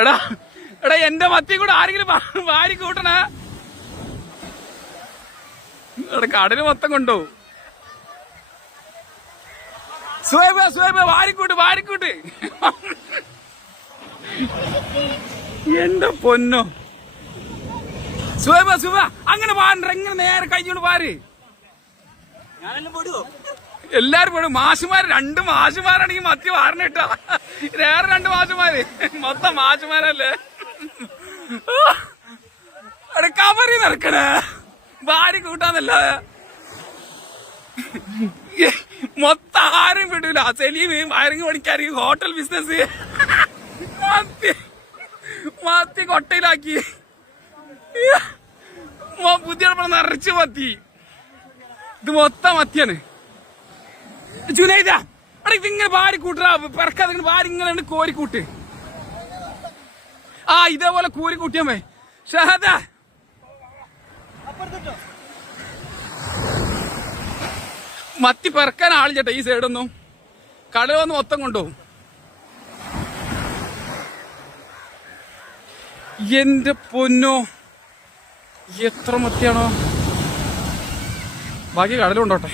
എടാ എടാ എന്റെ മത്തി കൂടെ ആരെങ്കിലും വാരി കൂട്ടണ. എടാ കടല് മൊത്തം കൊണ്ടുപോകും. സുഹൈബ് വാരിക്കൂട്ട്. എന്റെ പൊന്നോ സുഹൈബ അങ്ങനെ പാടണ്ട, എങ്ങനെ നേരെ കഴിഞ്ഞോണ്ട് പാര്. എല്ലാരും പോടും. മാഷുമാര് 2 മാഷുമാരാണെങ്കിൽ മത്തി വാരണ കേട്ടോ. വേറെ 2 മാഷുമാര്, മൊത്തം മാഷുമാരല്ലേ. കവറി നടക്കണേ വാരി കൂട്ടാന്നല്ല. മൊത്തം ആരും വിടൂല. സെലീം വയറിങ് പണിക്കാർ, ഹോട്ടൽ ബിസിനസ്, മത്തി കൊട്ടയിലാക്കി. പുതിയ നിറച്ച് മത്തി. ഇത് മൊത്തം മത്തിയാണ്. ജുനൈദ അവിടെ ഇതിങ്ങനെ വാരി കൂട്ടാ, പിറക്കാതെ വാരി ഇങ്ങനെ കോരിക്കൂട്ട്. ആ ഇതേപോലെ കൂരി കൂട്ടിയാ മതി. ഷഹദ മത്തി പിറക്കാൻ ആളിച്ചേട്ടാ ഈ സൈഡൊന്നും. കടൽ വന്ന് മൊത്തം കൊണ്ടുപോകും. എന്റെ പൊന്നോ എത്ര മത്തിയാണോ. ബാക്കി കടലുണ്ടോട്ടെ.